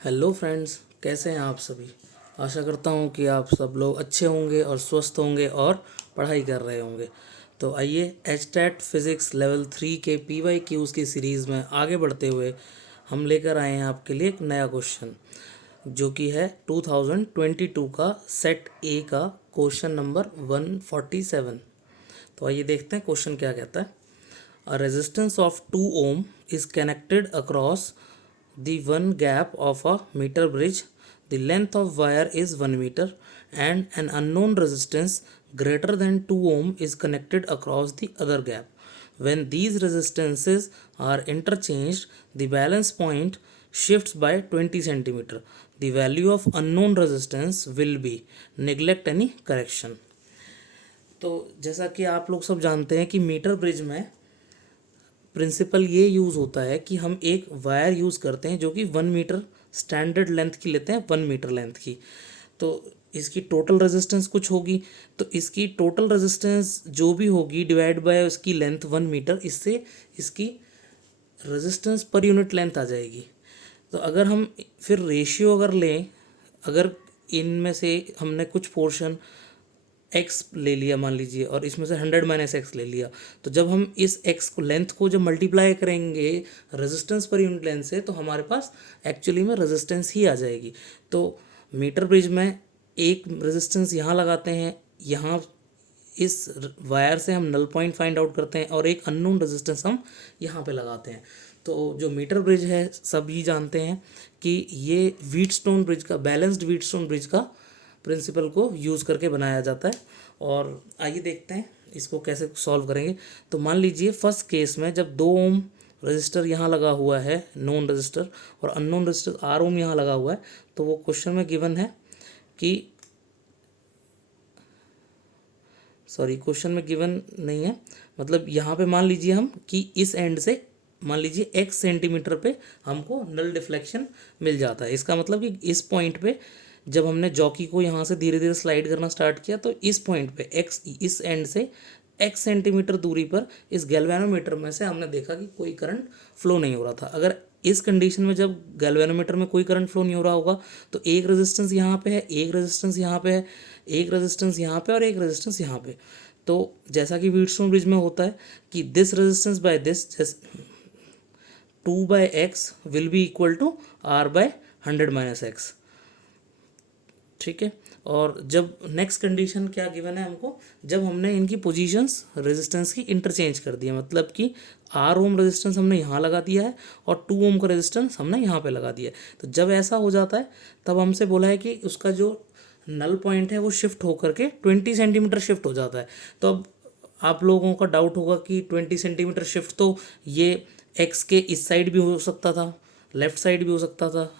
Hello friends, कैसे हैं आप सभी। आशा करता हूं कि आप सब लोग अच्छे होंगे और स्वस्थ होंगे और पढ़ाई कर रहे होंगे। तो आइए एचटेट फिज़िक्स लेवल 3 के पीवाई क्यूज़ की सीरीज़ में आगे बढ़ते हुए हम लेकर आए हैं आपके लिए एक नया क्वेश्चन, जो कि है 2022 का सेट ए का क्वेश्चन नंबर 147। तो आइए देखते हैं क्वेश्चन क्या कहता है। A resistance of 2 ohm is connected across the one gap of a meter bridge. The length of wire is 1 meter and an unknown resistance greater than 2 ohm is connected across the other gap. When these resistances are interchanged, the balance point shifts by 20 centimeter. The value of unknown resistance will be. Neglect any correction. तो जैसा कि आप लोग सब जानते हैं कि metre bridge में प्रिंसिपल ये यूज़ होता है कि हम एक वायर यूज़ करते हैं जो कि 1 मीटर स्टैंडर्ड लेंथ की लेते हैं, 1 मीटर लेंथ की। तो इसकी टोटल रेजिस्टेंस कुछ होगी, तो इसकी टोटल रेजिस्टेंस जो भी होगी डिवाइड बाय उसकी लेंथ 1 मीटर, इससे इसकी रेजिस्टेंस पर यूनिट लेंथ आ जाएगी। तो अगर हम फिर रेशियो अगर लें, अगर इनमें से हमने कुछ पोर्शन एक्स ले लिया मान लीजिए और इसमें से 100 - एक्स ले लिया, तो जब हम इस एक्स को लेंथ को जब मल्टीप्लाई करेंगे रेजिस्टेंस पर यूनिट लेंथ से, तो हमारे पास एक्चुअली में रेजिस्टेंस ही आ जाएगी। तो मीटर ब्रिज में एक रेजिस्टेंस यहाँ लगाते हैं, यहाँ इस वायर से हम नल पॉइंट फाइंड आउट करते हैं और एक अननोन रेजिस्टेंस हम यहाँ पे लगाते हैं। तो जो मीटर ब्रिज है सभी जानते हैं कि ये व्हीटस्टोन ब्रिज का, बैलेंस्ड व्हीटस्टोन ब्रिज का प्रिंसिपल को यूज़ करके बनाया जाता है। और आइए देखते हैं इसको कैसे सॉल्व करेंगे। तो मान लीजिए फर्स्ट केस में जब 2 ओम रजिस्टर यहाँ लगा हुआ है, नोन रजिस्टर, और अननोन रजिस्टर आर ओम यहाँ लगा हुआ है, तो वो क्वेश्चन में गिवन है कि क्वेश्चन में गिवन नहीं है, मतलब यहाँ पे मान लीजिए हम कि इस एंड से मान लीजिए x सेंटीमीटर पे हमको नल डिफ्लेक्शन मिल जाता है। इसका मतलब कि इस पॉइंट पे जब हमने जॉकी को यहाँ से धीरे धीरे स्लाइड करना स्टार्ट किया, तो इस पॉइंट पे x इस एंड से x सेंटीमीटर दूरी पर इस गैल्वेनोमीटर में से हमने देखा कि कोई करंट फ्लो नहीं हो रहा था। अगर इस कंडीशन में जब गैल्वेनोमीटर में कोई करंट फ्लो नहीं हो रहा होगा, तो एक रेजिस्टेंस यहाँ पे है, एक रेजिस्टेंस यहाँ पे है, एक रेजिस्टेंस यहाँ पे और एक रेजिस्टेंस यहाँ पे। तो जैसा कि व्हीटस्टोन ब्रिज में होता है कि this resistance by this 2/x will be equal to R/100 - x। ठीक है। और जब नेक्स्ट कंडीशन क्या गिवन है हमको, जब हमने इनकी पोजीशंस रेजिस्टेंस की इंटरचेंज कर दी है, मतलब कि आर ओम रेजिस्टेंस हमने यहाँ लगा दिया है और 2 ओम का रेजिस्टेंस हमने यहाँ पे लगा दिया है। तो जब ऐसा हो जाता है तब हमसे बोला है कि उसका जो नल पॉइंट है वो शिफ्ट होकर के 20 सेंटीमीटर शिफ्ट हो जाता है। तो अब आप लोगों का डाउट होगा कि 20 सेंटीमीटर शिफ्ट तो ये एक्स के इस साइड भी हो सकता था, लेफ्ट साइड भी हो सकता था,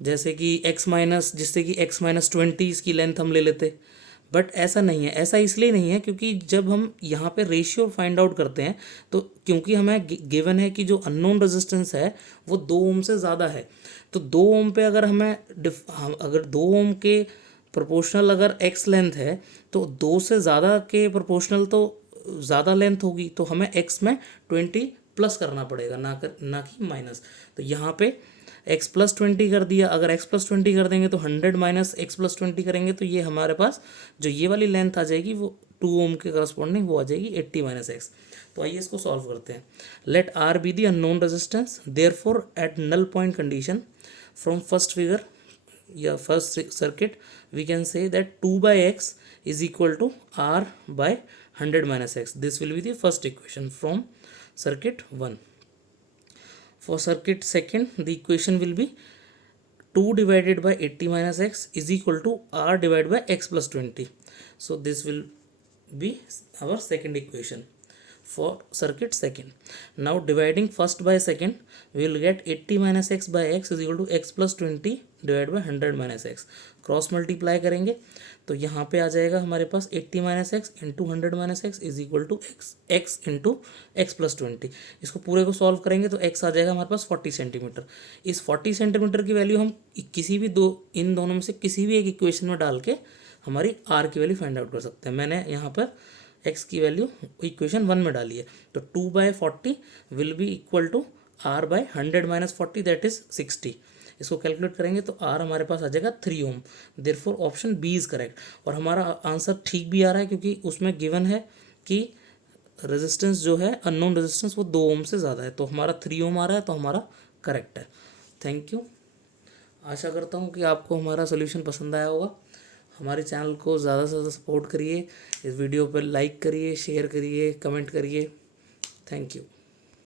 जैसे कि x माइनस, जिससे कि x-20 इसकी लेंथ हम ले लेते। बट ऐसा नहीं है। ऐसा इसलिए नहीं है क्योंकि जब हम यहाँ पे रेशियो फाइंड आउट करते हैं, तो क्योंकि हमें गिवन है कि जो अननोन रेजिस्टेंस है वो 2 ओम से ज़्यादा है, तो 2 ओम पे अगर अगर 2 ओम के प्रोपोर्शनल अगर x लेंथ है, तो 2 से ज़्यादा के प्रोपोर्शनल तो ज़्यादा लेंथ होगी, तो हमें x में 20 प्लस करना पड़ेगा, ना कि माइनस। तो यहाँ पे x+20 कर दिया। अगर x+20 कर देंगे तो 100 - x+20 करेंगे तो ये हमारे पास जो ये वाली लेंथ आ जाएगी वो 2 ओम के करस्पॉन्डिंग वो आ जाएगी 80 - x। तो आइए इसको सॉल्व करते हैं। Let R be the unknown resistance, therefore at null point condition from first figure या first circuit we can say that 2/x is equal to R/100 - x. This will be the first equation from circuit 1. For circuit second, the equation will be 2 divided by 80 - x is equal to R divided by x+20. So this will be our second equation for circuit second. Now dividing first by second, we will get 80 - x by x is equal to x+20 divided by 100 - x. Cross multiply करेंगे तो यहाँ पे आ जाएगा हमारे पास 80 - x into 100 - x is equal to x into x+20। इसको पूरे को सॉल्व करेंगे तो x आ जाएगा हमारे पास 40 सेंटीमीटर। इस 40 सेंटीमीटर की वैल्यू हम किसी भी इन दोनों में से किसी भी एक इक्वेशन में डाल के हमारी r की वैल्यू फाइंड आउट कर सकते हैं। मैंने यहाँ पर x की वैल्यू इक्वेशन 1 में डाली है, तो 2/40 will be equal to R/100 - 40 that is 60। इसको कैलकुलेट करेंगे तो आर हमारे पास आ जाएगा 3 ohm. Therefore option B is correct. और हमारा आंसर ठीक भी आ रहा है क्योंकि उसमें गिवन है कि रेजिस्टेंस जो है अननोन रेजिस्टेंस वो 2 ओम से ज़्यादा है, तो हमारा 3 ओम आ रहा है, तो हमारा करेक्ट है। Thank you. आशा करता हूँ कि आपको हमारा सोल्यूशन पसंद आया होगा। हमारे चैनल को ज़्यादा से ज़्यादा सपोर्ट करिए, इस वीडियो पर लाइक करिए, शेयर करिए, कमेंट करिए। Thank you.